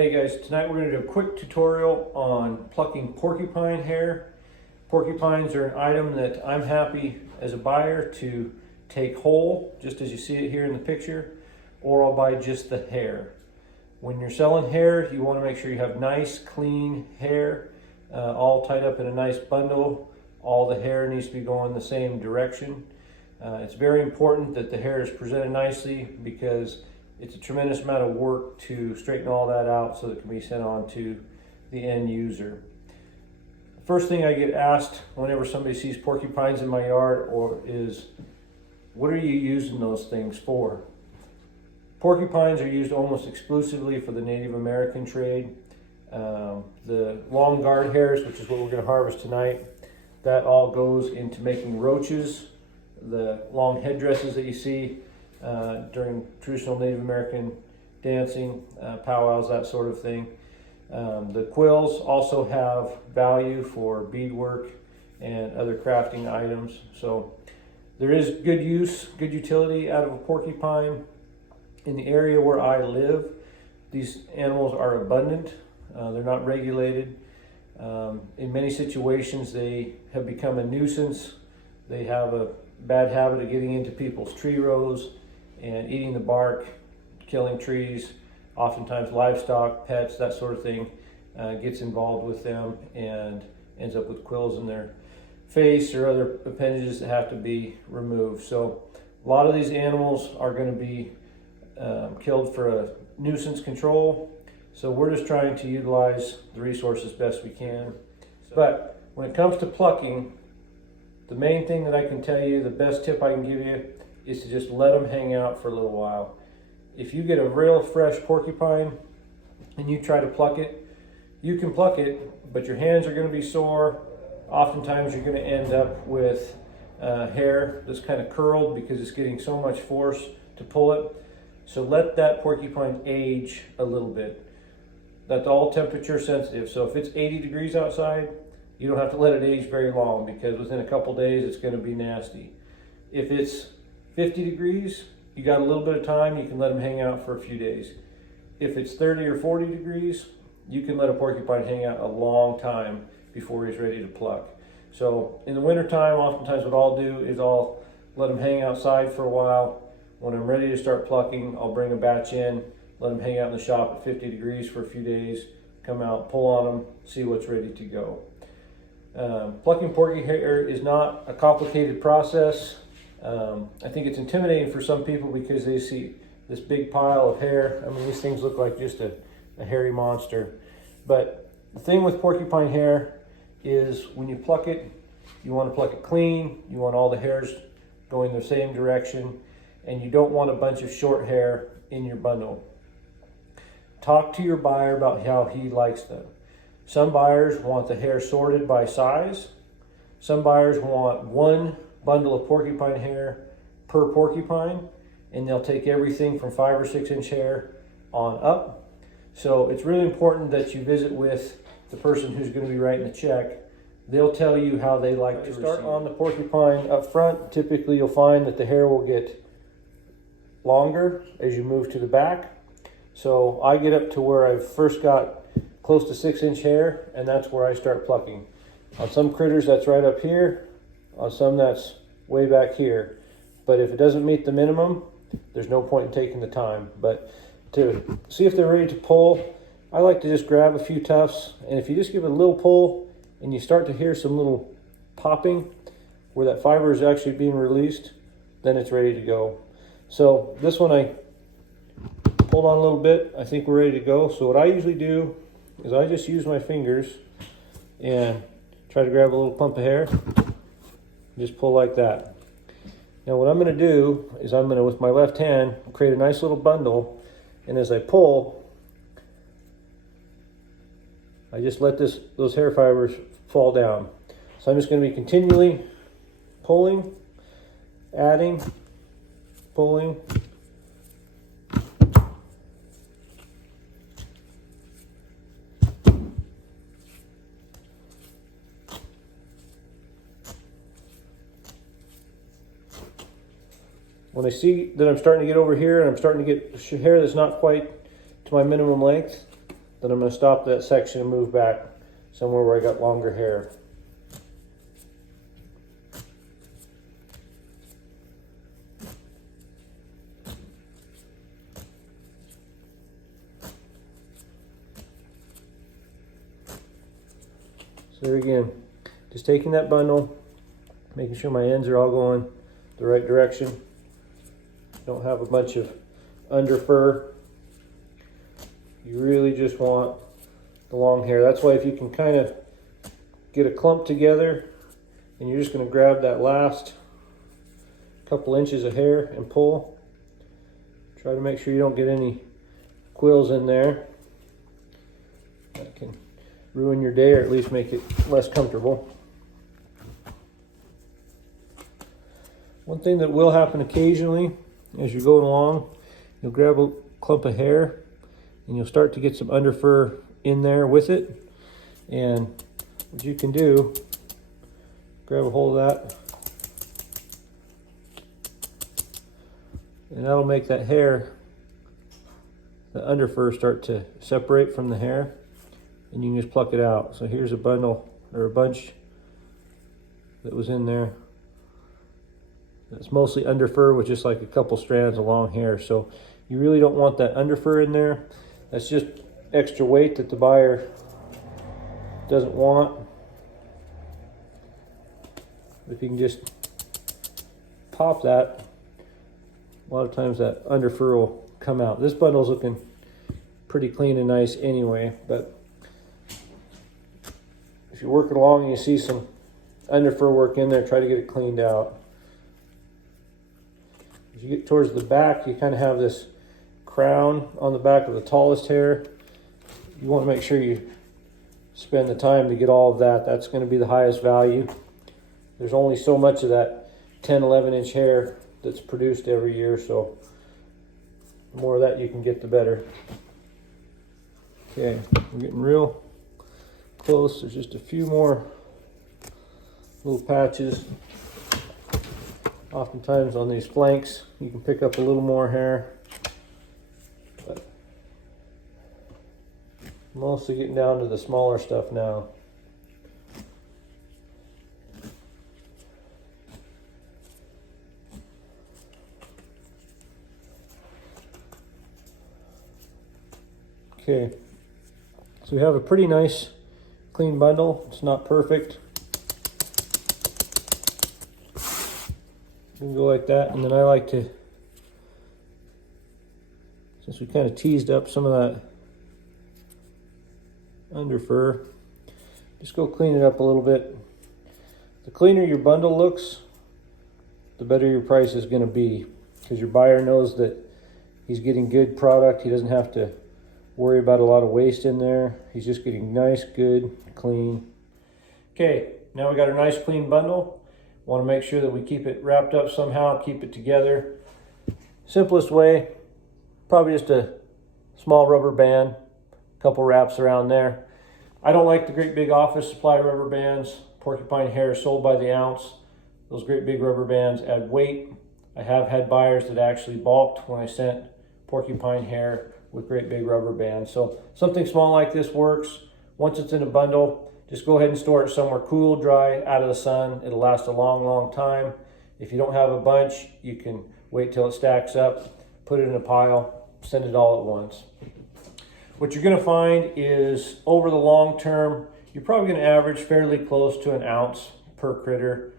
Hey guys, tonight we're going to do a quick tutorial on plucking porcupine hair. Porcupines are an item that I'm happy as a buyer to take whole, just as you see it here in the picture, or I'll buy just the hair. When you're selling hair, you want to make sure you have nice, clean hair, all tied up in a nice bundle. All the hair needs to be going the same direction. It's very important that the hair is presented nicely because it's a tremendous amount of work to straighten all that out so that it can be sent on to the end user. The first thing I get asked whenever somebody sees porcupines in my yard is, what are you using those things for? Porcupines are used almost exclusively for the Native American trade. The long guard hairs, which is what we're going to harvest tonight, that all goes into making roaches. The long headdresses that you see during traditional Native American dancing, powwows, that sort of thing. The quills also have value for beadwork and other crafting items. So there is good use, good utility out of a porcupine. In the area where I live, these animals are abundant. They're not regulated. In many situations, they have become a nuisance. They have a bad habit of getting into people's tree rows and eating the bark, killing trees. Oftentimes livestock, pets, that sort of thing gets involved with them and ends up with quills in their face or other appendages that have to be removed. So a lot of these animals are going to be killed for a nuisance control. So we're just trying to utilize the resources best we can. But when it comes to plucking, the main thing that I can tell you, the best tip I can give you, is to just let them hang out for a little while. If you get a real fresh porcupine and you try to pluck it, you can pluck it, but your hands are going to be sore. Oftentimes you're going to end up with hair that's kind of curled because it's getting so much force to pull it. So let that porcupine age a little bit. That's all temperature sensitive. So if it's 80 degrees outside, you don't have to let it age very long because within a couple days it's going to be nasty. If it's 50 degrees, you got a little bit of time, you can let them hang out for a few days. If it's 30 or 40 degrees, you can let a porcupine hang out a long time before he's ready to pluck. So in the wintertime, oftentimes what I'll do is I'll let them hang outside for a while. When I'm ready to start plucking, I'll bring a batch in, let them hang out in the shop at 50 degrees for a few days, come out, pull on them, see what's ready to go. Plucking porky hair is not a complicated process. I think it's intimidating for some people because they see this big pile of hair. I mean, these things look like just a hairy monster. But the thing with porcupine hair is when you pluck it, you want to pluck it clean. You want all the hairs going the same direction, and you don't want a bunch of short hair in your bundle. Talk to your buyer about how he likes them. Some buyers want the hair sorted by size. Some buyers want one bundle of porcupine hair per porcupine, and they'll take everything from 5 or 6 inch hair on up. So it's really important that you visit with the person who's going to be writing the check. They'll tell you how they like to start on the porcupine up front. Typically you'll find that the hair will get longer as you move to the back. So I get up to where I've first got close to 6 inch hair, and that's where I start plucking. On some critters that's right up here, on some that's way back here. But if it doesn't meet the minimum, there's no point in taking the time. But to see if they're ready to pull, I like to just grab a few tufts, and if you just give it a little pull and you start to hear some little popping where that fiber is actually being released, then it's ready to go. So this one I pulled on a little bit. I think we're ready to go. So what I usually do is I just use my fingers and try to grab a little clump of hair. Just pull like that. Now what I'm going to do is I'm going to, with my left hand, create a nice little bundle, and as I pull, I just let those hair fibers fall down. So I'm just going to be continually pulling, adding, pulling. When I see that I'm starting to get over here and I'm starting to get hair that's not quite to my minimum length, Then I'm going to stop that section and move back somewhere where I got longer hair. So there again, just taking that bundle, making sure my ends are all going the right direction. Don't have a bunch of under fur. You really just want the long hair. That's why if you can kind of get a clump together and you're just going to grab that last couple inches of hair and pull. Try to make sure you don't get any quills in there. That can ruin your day or at least make it less comfortable. One thing that will happen occasionally as you're going along, you'll grab a clump of hair and you'll start to get some under fur in there with it. And what you can do, grab a hold of that, and that'll make that hair, the under fur, start to separate from the hair, and you can just pluck it out. So here's a bundle or a bunch that was in there. It's mostly under fur with just like a couple strands of long hair. So you really don't want that under fur in there. That's just extra weight that the buyer doesn't want. If you can just pop that, a lot of times that under fur will come out. This bundle's looking pretty clean and nice anyway, but if you're working along and you see some under fur work in there, try to get it cleaned out. As you get towards the back, you kind of have this crown on the back of the tallest hair. You want to make sure you spend the time to get all of that. That's going to be the highest value. There's only so much of that 10, 11 inch hair that's produced every year, so the more of that you can get, the better. Okay, we're getting real close. There's just a few more little patches. Oftentimes on these flanks, you can pick up a little more hair. But mostly getting down to the smaller stuff now. Okay, so we have a pretty nice clean bundle. It's not perfect. You can go like that, and then I like to, since we kind of teased up some of that under fur, just go clean it up a little bit. The cleaner your bundle looks, the better your price is going to be, because your buyer knows that he's getting good product. He doesn't have to worry about a lot of waste in there. He's just getting nice, good, clean. Okay, now we got a nice clean bundle. Want to make sure that we keep it wrapped up somehow, keep it together. Simplest way, probably just a small rubber band, a couple wraps around there. I don't like the great big office supply rubber bands. Porcupine hair is sold by the ounce. Those great big rubber bands add weight. I have had buyers that actually balked when I sent porcupine hair with great big rubber bands. So something small like this works. Once it's in a bundle, just go ahead and store it somewhere cool, dry, out of the sun. It'll last a long, long time. If you don't have a bunch, you can wait till it stacks up, put it in a pile, send it all at once. What you're gonna find is over the long term, you're probably gonna average fairly close to an ounce per critter.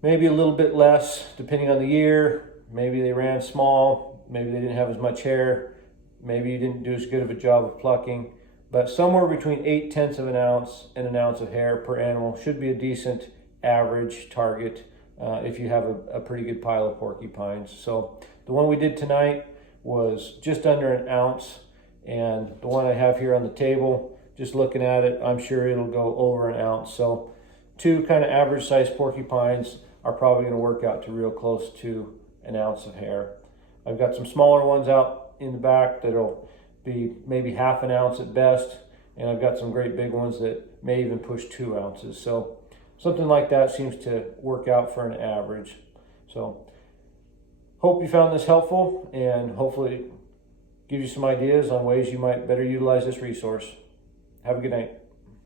Maybe a little bit less, depending on the year. Maybe they ran small, maybe they didn't have as much hair, maybe you didn't do as good of a job of plucking. But somewhere between 8/10 of an ounce and an ounce of hair per animal should be a decent average target if you have a pretty good pile of porcupines. So the one we did tonight was just under an ounce, and the one I have here on the table, just looking at it, I'm sure it'll go over an ounce. So two kind of average sized porcupines are probably going to work out to real close to an ounce of hair. I've got some smaller ones out in the back that'll be maybe half an ounce at best, and I've got some great big ones that may even push 2 ounces. So something like that seems to work out for an average. So hope you found this helpful, and hopefully gives you some ideas on ways you might better utilize this resource. Have a good night.